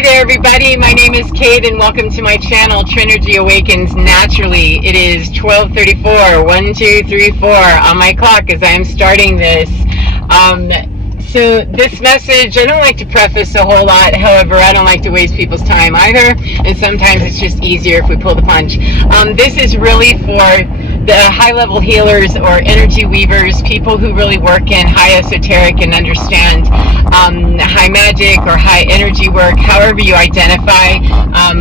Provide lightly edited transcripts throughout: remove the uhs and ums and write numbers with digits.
Hi there, everybody. My name is Kate, and welcome to my channel, Trinergy Awakens Naturally. It is 12:34, 1, 2, 3, 4 on my clock as I am starting this. So this message, I don't like to preface a whole lot. However, I don't like to waste people's time either, and sometimes it's just easier if we pull the punch. This is really for the high-level healers or energy weavers, people who really work in high esoteric and understand high magic or high energy work, however you identify.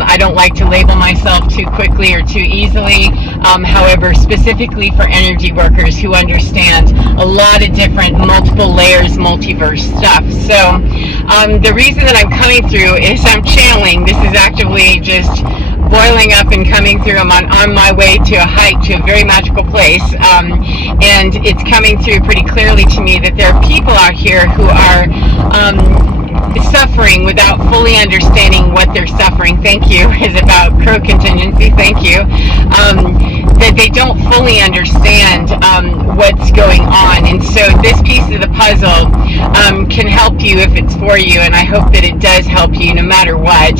I don't like to label myself too quickly or too easily. However, specifically for energy workers who understand a lot of different multiple layers, multiverse stuff. So the reason that I'm coming through is I'm channeling. This is actively just boiling up and coming through. I'm on my way to a hike to a very magical place, and it's coming through pretty clearly to me that there are people out here who are suffering without fully understanding what they're suffering. Thank you is about crow contingency. Thank you. That they don't fully understand what's going on, and so this piece of the puzzle can help you if it's for you, and I hope that it does help you no matter what.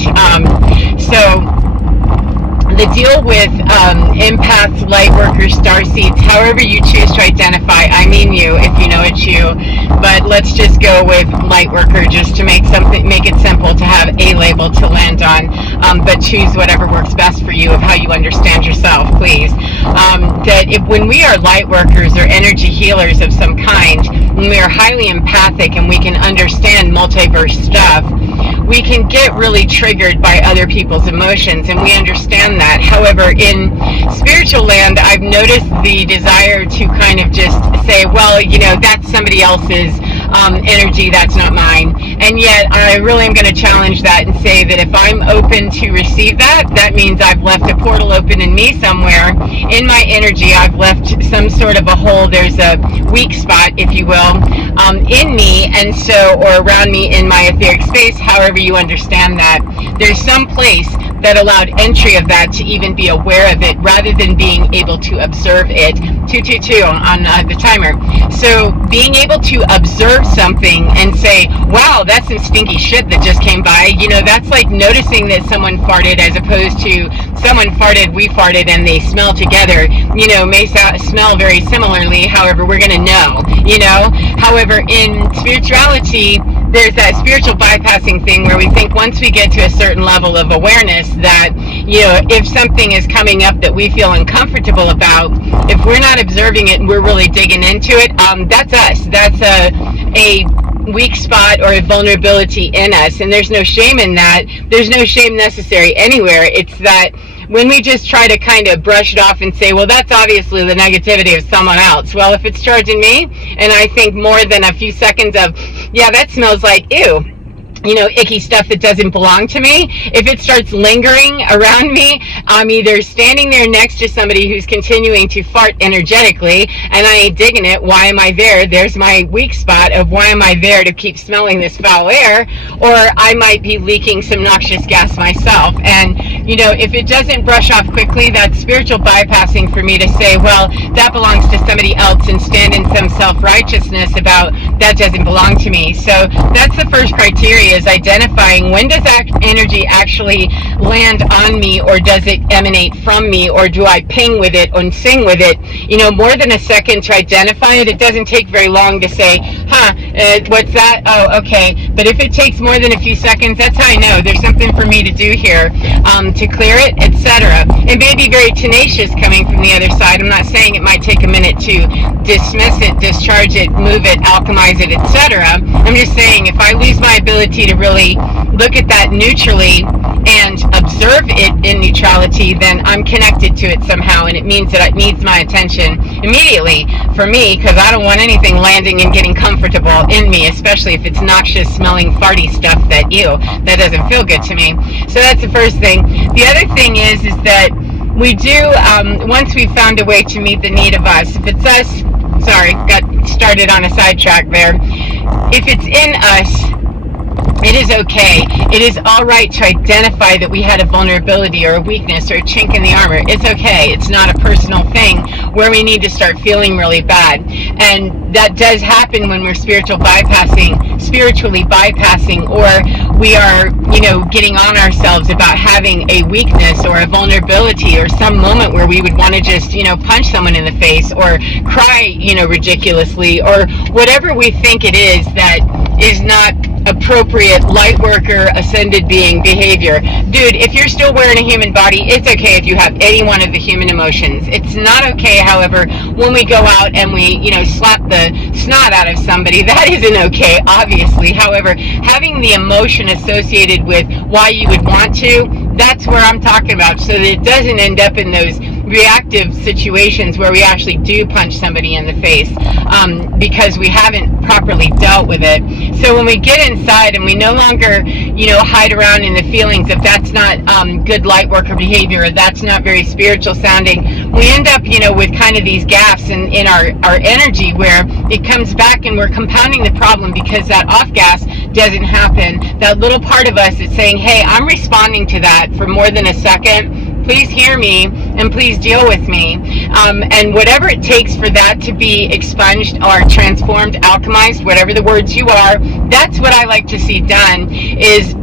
The deal with empaths, light workers, starseeds, however you choose to identify, I mean you if you know it's you, but let's just go with light worker just to make it simple to have a label to land on, but choose whatever works best for you of how you understand yourself, please. When we are light workers or energy healers of some kind, when we are highly empathic and we can understand multiverse stuff, we can get really triggered by other people's emotions, and we understand that. However, in spiritual land, I've noticed the desire to kind of just say, well, you know, that's somebody else's energy, that's not mine. And yet, I really am going to challenge that and say that if I'm open to receive that, that means I've left a portal open in me somewhere. In my energy, I've left some sort of a hole. There's a weak spot, if you will, in me, and so, or around me in my etheric space, however you understand that. There's some place that allowed entry of that to even be aware of it rather than being able to observe it. 222 on the timer. So being able to observe something and say, wow, that's some stinky shit that just came by, you know, that's like noticing that someone farted as opposed to someone farted, we farted, and they smell together, you know, may smell very similarly. However, we're going to know, you know. However, in spirituality, there's that spiritual bypassing thing where we think once we get to a certain level of awareness that, you know, if something is coming up that we feel uncomfortable about, if we're not observing it and we're really digging into it, that's us. That's a weak spot or a vulnerability in us, and there's no shame in that. There's no shame necessary anywhere. It's that when we just try to kind of brush it off and say, well, that's obviously the negativity of someone else. Well, if it's charging me and I think more than a few seconds of, yeah, that smells like ew, you know, icky stuff that doesn't belong to me, if it starts lingering around me, I'm either standing there next to somebody who's continuing to fart energetically and I ain't digging it. Why am I there? There's my weak spot of why am I there to keep smelling this foul air? Or I might be leaking some noxious gas myself. And, you know, if it doesn't brush off quickly, that's spiritual bypassing for me to say, well, that belongs to somebody else, and stand in some self-righteousness about that doesn't belong to me. So that's the first criteria, is identifying when does that energy actually land on me, or does it emanate from me, or do I ping with it and sing with it? You know, more than a second to identify it. It doesn't take very long to say, what's that? Oh, okay. But if it takes more than a few seconds, that's how I know there's something for me to do here, to clear it, etc. It may be very tenacious coming from the other side. I'm not saying it might take a minute to dismiss it, discharge it, move it, alchemize it, etc. I'm just saying if I lose my ability to really look at that neutrally and observe it in neutrality, then I'm connected to it somehow, and it means that it needs my attention immediately for me, because I don't want anything landing and getting comfortable in me, especially if it's noxious smelling farty stuff that, ew, that doesn't feel good to me. So that's the first thing. The other thing is that we do, once we've found a way to meet the need of us, if it's us, sorry, got started on a sidetrack there, if it's in us, it is okay. It is all right to identify that we had a vulnerability or a weakness or a chink in the armor. It's okay. It's not a personal thing where we need to start feeling really bad. And that does happen when we're spiritually bypassing, or we are, getting on ourselves about having a weakness or a vulnerability or some moment where we would want to just, punch someone in the face or cry, ridiculously, or whatever we think it is that is not appropriate light worker ascended being behavior. Dude, if you're still wearing a human body, it's okay if you have any one of the human emotions. It's not okay, however, when we go out and we, slap the snot out of somebody. That isn't okay, obviously. However, having the emotion associated with why you would want to, that's where I'm talking about, so that it doesn't end up in those reactive situations where we actually do punch somebody in the face, because we haven't properly dealt with it. So when we get inside and we no longer, hide around in the feelings of that's not good light worker behavior, or that's not very spiritual sounding, we end up, with kind of these gaps in our energy where it comes back and we're compounding the problem because that off gas doesn't happen. That little part of us is saying, hey, I'm responding to that for more than a second. Please hear me and please deal with me. And whatever it takes for that to be expunged or transformed, alchemized, whatever the words you are, that's what I like to see done is,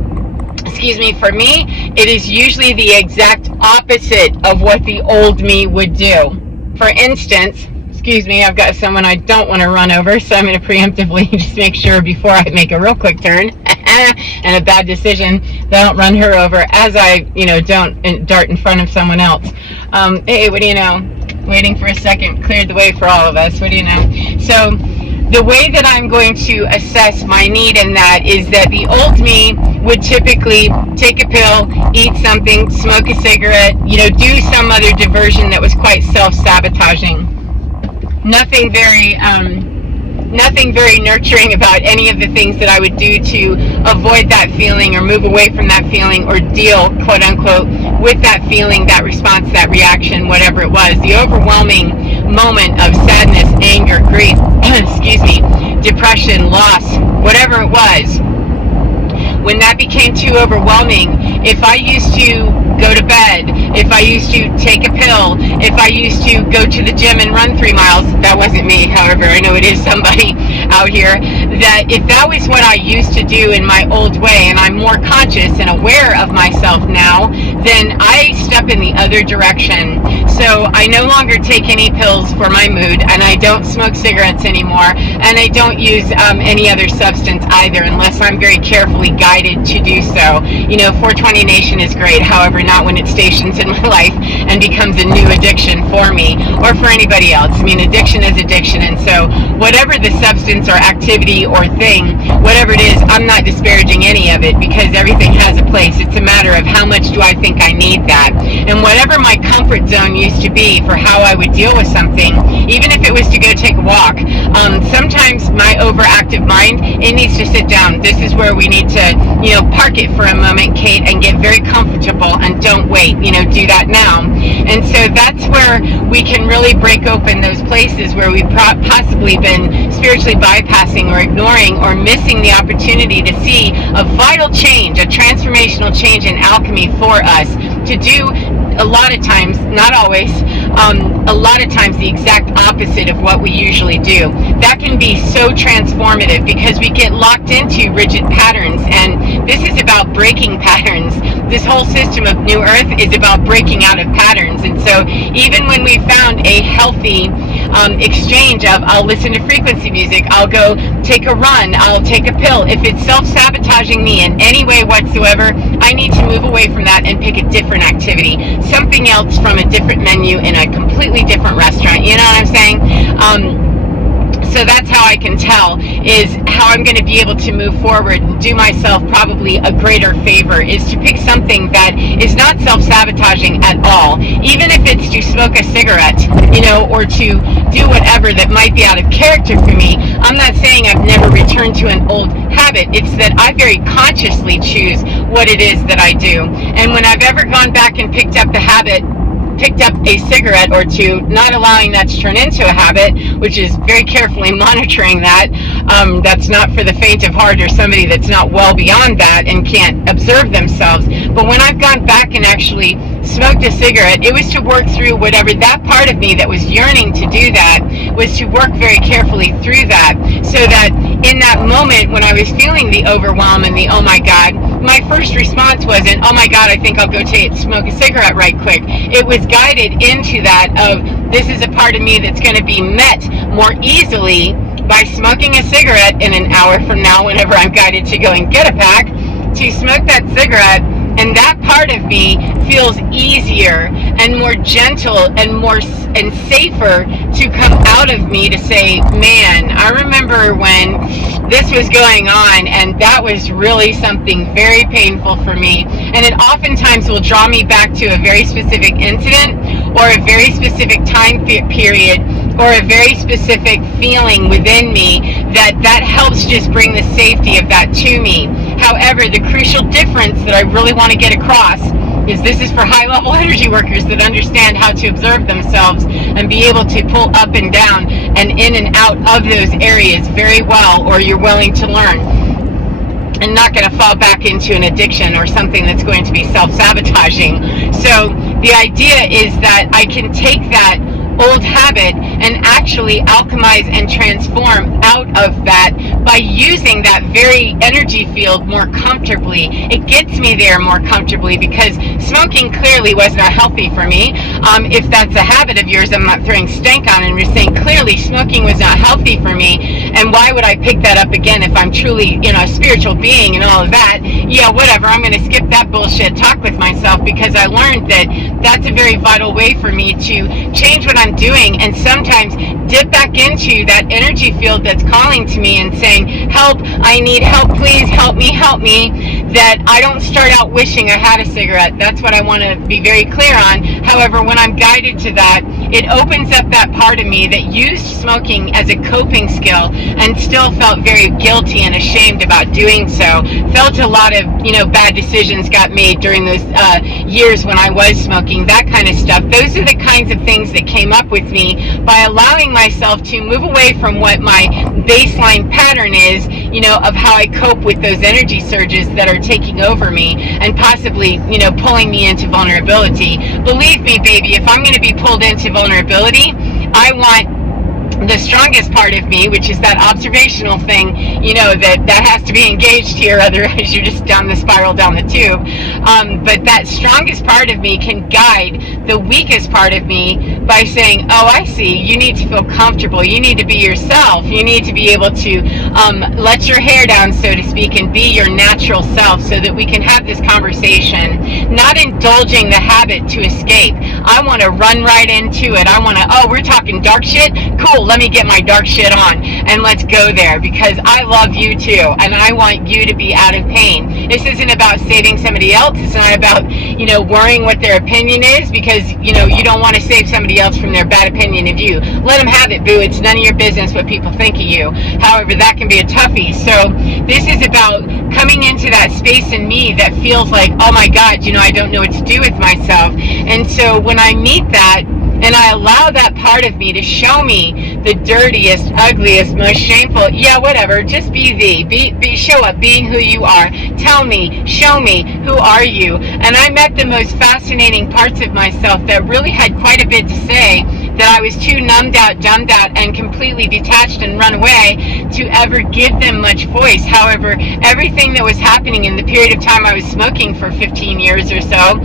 for me, it is usually the exact opposite of what the old me would do. For instance, I've got someone I don't want to run over, so I'm going to preemptively just make sure before I make a real quick turn and a bad decision that I don't run her over as I, don't dart in front of someone else. Hey, what do you know? Waiting for a second cleared the way for all of us. What do you know? So the way that I'm going to assess my need in that is that the old me would typically take a pill, eat something, smoke a cigarette, do some other diversion that was quite self-sabotaging. Nothing very nurturing about any of the things that I would do to avoid that feeling or move away from that feeling or deal, quote unquote, with that feeling, that response, that reaction, whatever it was. The overwhelming moment of sadness, anger, grief, depression, loss, whatever it was. When that became too overwhelming, if I used to go to bed, if I used to take a pill, if I used to go to the gym and run 3 miles, that wasn't me, however, I know it is somebody out here, that if that was what I used to do in my old way, and I'm more conscious and aware of myself now, then I step in the other direction. So I no longer take any pills for my mood, and I don't smoke cigarettes anymore, and I don't use any other substance either, unless I'm very carefully guided to do so. 420 Nation is great, however, not when it stations in my life and becomes a new addiction for me or for anybody else. Addiction is addiction, and so whatever the substance or activity or thing, whatever it is, I'm not disparaging any of it because everything has a place. It's a matter of how much do I think I need that. And whatever my comfort zone used to be for how I would deal with something, even if it was to go take a walk, sometimes my overactive mind, it needs to sit down. This is where we need to, park it for a moment, Kate, and get very comfortable and don't wait, do that now. And so that's where we can really break open those places where we've possibly been spiritually bypassing or ignoring or missing the opportunity to see a vital change, a transformational change in alchemy for us to do a lot of times, not always, a lot of times the exact opposite of what we usually do. That can be so transformative because we get locked into rigid patterns, and this is about breaking patterns. This whole system of New Earth is about breaking out of patterns. And so even when we found a healthy exchange of I'll listen to frequency music, I'll go take a run, I'll take a pill, if it's self-sabotaging me in any way whatsoever, I need to move away from that and pick a different activity, something else from a different menu in a completely different restaurant. You know what I'm saying? So that's how I can tell is how I'm going to be able to move forward and do myself probably a greater favor is to pick something that is not self-sabotaging at all. Even if it's to smoke a cigarette, or to do whatever that might be out of character for me. I'm not saying I've never returned to an old habit. It's that I very consciously choose what it is that I do. And when I've ever gone back and picked up a cigarette or two, not allowing that to turn into a habit, which is very carefully monitoring that. That's not for the faint of heart or somebody that's not well beyond that and can't observe themselves. But when I've gone back and actually smoked a cigarette, it was to work through whatever that part of me that was yearning to do that was to work very carefully through that, so that in that moment when I was feeling the overwhelm and the oh my God, my first response wasn't, oh my God, I think I'll go smoke a cigarette right quick. It was guided into that of, this is a part of me that's going to be met more easily by smoking a cigarette in an hour from now, whenever I'm guided to go and get a pack, to smoke that cigarette. And that part of me feels easier and more gentle and safer to come out of me to say, man, I remember when this was going on, and that was really something very painful for me. And it oftentimes will draw me back to a very specific incident or a very specific time period or a very specific feeling within me that helps just bring the safety of that to me. However, the crucial difference that I really want to get across is this is for high-level energy workers that understand how to observe themselves and be able to pull up and down and in and out of those areas very well, or you're willing to learn and not going to fall back into an addiction or something that's going to be self-sabotaging. So the idea is that I can take that old habit and actually alchemize and transform out of that by using that very energy field more comfortably. It gets me there more comfortably because smoking clearly was not healthy for me. If that's a habit of yours, I'm not throwing stank on it. And we're saying clearly smoking was not healthy for me, and why would I pick that up again if I'm truly, a spiritual being and all of that? Yeah, whatever, I'm going to skip that bullshit talk with myself, because I learned that that's a very vital way for me to change what I'm doing and sometimes dip back into that energy field that's calling to me and saying, help, I need help, please help me, that I don't start out wishing I had a cigarette. That's what I want to be very clear on. However, when I'm guided to that, it opens up that part of me that used smoking as a coping skill and still felt very guilty and ashamed about doing so. Felt a lot of, bad decisions got made during those years when I was smoking, that kind of stuff. Those are the kinds of things that came up with me by allowing myself to move away from what my baseline pattern is, of how I cope with those energy surges that are taking over me and possibly, pulling me into vulnerability. Believe me, baby, if I'm going to be pulled into vulnerability, I want the strongest part of me, which is that observational thing, that has to be engaged here, otherwise you're just down the spiral down the tube. But that strongest part of me can guide the weakest part of me by saying, oh, I see, you need to feel comfortable, you need to be yourself, you need to be able to let your hair down, so to speak, and be your natural self, so that we can have this conversation, not indulging the habit to escape. I want to run right into it. I want to, oh, we're talking dark shit? Cool, let me get my dark shit on and let's go there, because I love you too and I want you to be out of pain. This isn't about saving somebody else. It's not about, worrying what their opinion is, because, you don't want to save somebody else from their bad opinion of you. Let them have it, boo. It's none of your business what people think of you. However, that can be a toughie. So this is about coming into that space in me that feels like, oh my God, I don't know what to do with myself. And so when I meet that, and I allow that part of me to show me the dirtiest, ugliest, most shameful, yeah, whatever, just be thee, show up, being who you are, tell me, show me, who are you? And I met the most fascinating parts of myself that really had quite a bit to say, that I was too numbed out, dumbed out, and completely detached and run away to ever give them much voice. However, everything that was happening in the period of time I was smoking for 15 years or so,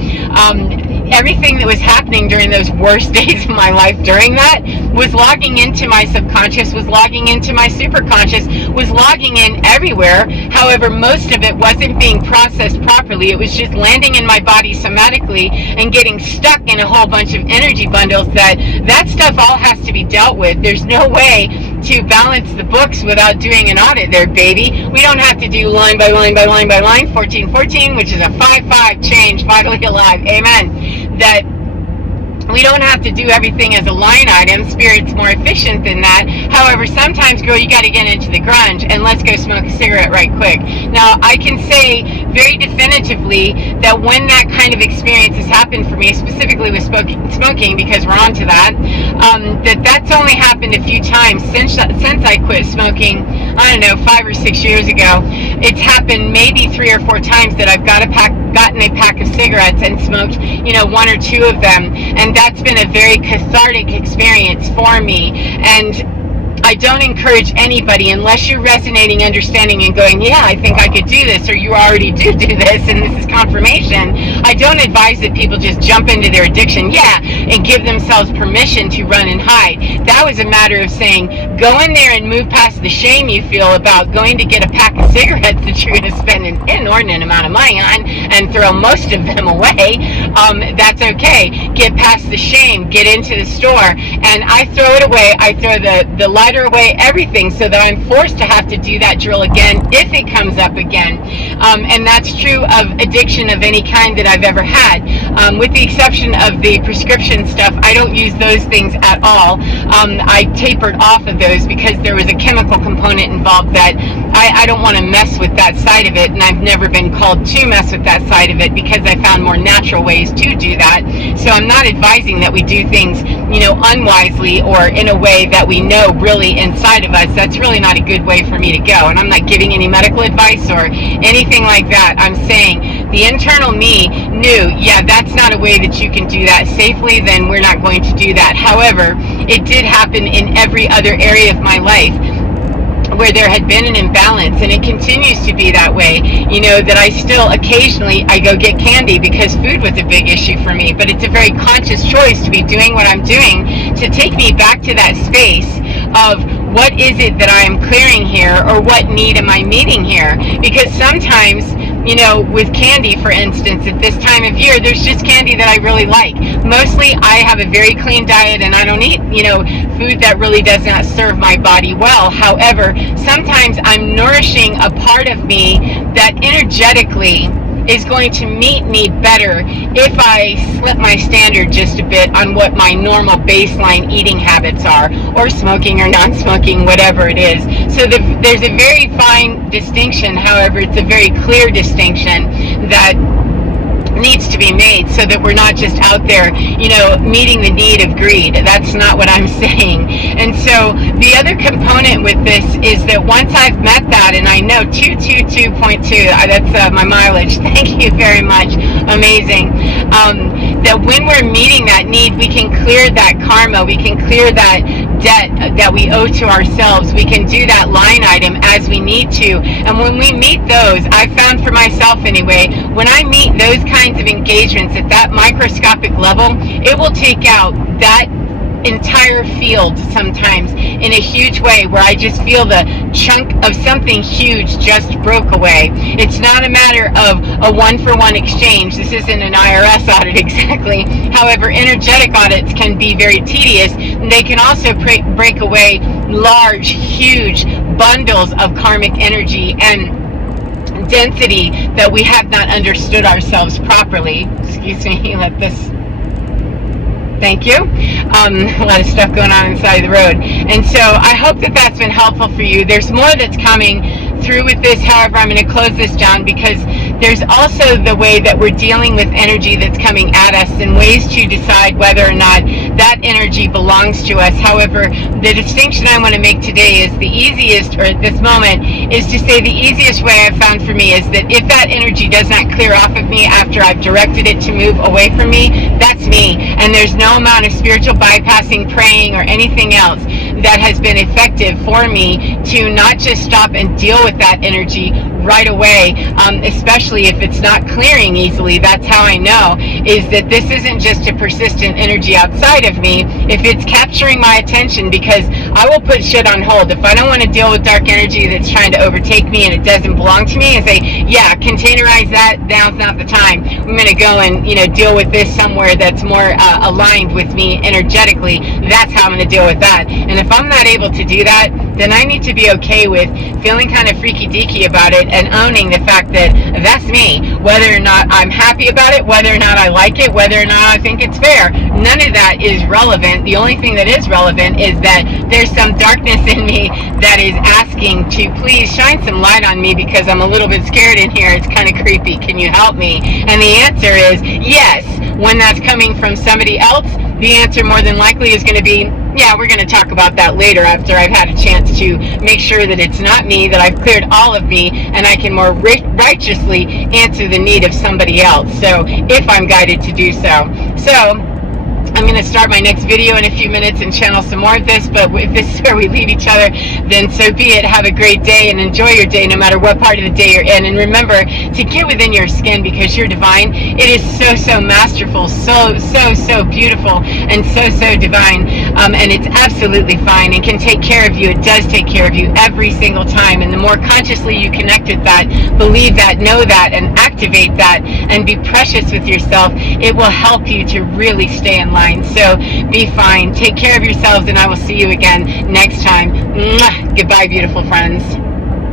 everything that was happening during those worst days of my life during that was logging into my subconscious, was logging into my superconscious, was logging in everywhere. However, most of it wasn't being processed properly. It was just landing in my body somatically and getting stuck in a whole bunch of energy bundles. That stuff all has to be dealt with. There's no way to balance the books without doing an audit there, baby. We don't have to do line by line by line by line, 1414, which is a 5-5 change, vitally alive. Amen. That we don't have to do everything as a line item. Spirit's more efficient than that. However, sometimes, girl, you got to get into the grunge and let's go smoke a cigarette right quick. Now, I can say very definitively that when that kind of experience has happened for me, specifically with smoking, because we're on to that, that's only happened a few times since I quit smoking, I don't know, 5 or 6 years ago. It's happened maybe 3 or 4 times that I've gotten a pack of cigarettes and smoked, 1 or 2 of them, and that's been a very cathartic experience for me. And I don't encourage anybody, unless you're resonating, understanding, and going, yeah, I think I could do this, or you already do this, and this is confirmation. I don't advise that people just jump into their addiction, and give themselves permission to run and hide. That was a matter of saying, go in there and move past the shame you feel about going to get a pack of cigarettes that you're going to spend an inordinate amount of money on and throw most of them away. That's okay. Get past the shame, get into the store, and I throw it away. I throw the lighter away, everything, so that I'm forced to have to do that drill again if it comes up again. And that's true of addiction of any kind that I've ever had. With the exception of the prescription stuff, I don't use those things at all. I tapered off of those because there was a chemical component involved that I don't want to mess with that side of it, and I've never been called to mess with that side of it because I found more natural ways to do that. So I'm not advising that we do things, unwisely or in a way that we know really inside of us. That's really not a good way for me to go. And I'm not giving any medical advice or anything like that. I'm saying the internal me knew, that's not a way that you can do that safely, then we're not going to do that. However, it did happen in every other area of my life where there had been an imbalance, and it continues to be that way, that I still occasionally I go get candy because food was a big issue for me, but it's a very conscious choice to be doing what I'm doing to take me back to that space of what is it that I am clearing here, or what need am I meeting here? Because sometimes, with candy, for instance, at this time of year, there's just candy that I really like. Mostly I have a very clean diet, and I don't eat, food that really does not serve my body well. However, sometimes I'm nourishing a part of me that energetically is going to meet me better if I slip my standard just a bit on what my normal baseline eating habits are, or smoking or non-smoking, whatever it is. So there's a very fine distinction. However, it's a very clear distinction that needs to be made, so that we're not just out there, meeting the need of greed. That's not what I'm saying. And so the other component with this is that once I've met that, and I know 222.2, that's my mileage. Thank you very much. Amazing. That when we're meeting that need, we can clear that karma, we can clear that debt that we owe to ourselves. We can do that line item as we need to. And when we meet those, I found for myself anyway, when I meet those kinds of engagements at that microscopic level, it will take out that entire field sometimes in a huge way, where I just feel the chunk of something huge just broke away. It's not a matter of a one-for-one exchange. This isn't an IRS audit exactly. However, energetic audits can be very tedious. They can also break away large, huge bundles of karmic energy and density that we have not understood ourselves properly. Excuse me, let this... Thank you. A lot of stuff going on inside the road. And so I hope that that's been helpful for you. There's more that's coming through with this. However, I'm going to close this down because there's also the way that we're dealing with energy that's coming at us, and ways to decide whether or not that energy belongs to us. However, the distinction I want to make today is the easiest, or at this moment, is to say the easiest way I've found for me is that if that energy does not clear off of me after I've directed it to move away from me, that's me. And there's no amount of spiritual bypassing, praying, or anything else that has been effective for me to not just stop and deal with that energy right away, especially if it's not clearing easily. That's how I know, is that this isn't just a persistent energy outside of me. If it's capturing my attention, because I will put shit on hold. If I don't want to deal with dark energy that's trying to overtake me and it doesn't belong to me, and say, yeah, containerize that, now's not the time. I'm going to go and, deal with this somewhere that's more aligned with me energetically. That's how I'm going to deal with that. And if I'm not able to do that, then I need to be okay with feeling kind of freaky deaky about it and owning the fact that that's me. Whether or not I'm happy about it, whether or not I like it, whether or not I think it's fair, none of that is relevant. The only thing that is relevant is that there's some darkness in me that is asking to please shine some light on me, because I'm a little bit scared in here. It's kind of creepy. Can you help me? And the answer is yes. When that's coming from somebody else, the answer more than likely is going to be, yeah, we're going to talk about that later after I've had a chance to make sure that it's not me, that I've cleared all of me, and I can more righteously answer the need of somebody else. So if I'm guided to do so. So I'm going to start my next video in a few minutes and channel some more of this, but if this is where we leave each other, then so be it. Have a great day and enjoy your day no matter what part of the day you're in. And remember to get within your skin, because you're divine. It is so, so masterful, so, so, so beautiful, and so, so divine. And it's absolutely fine and can take care of you. It does take care of you every single time. And the more consciously you connect with that, believe that, know that, and activate that, and be precious with yourself, it will help you to really stay in line. So be fine. Take care of yourselves, and I will see you again next time. Mwah! Goodbye, beautiful friends.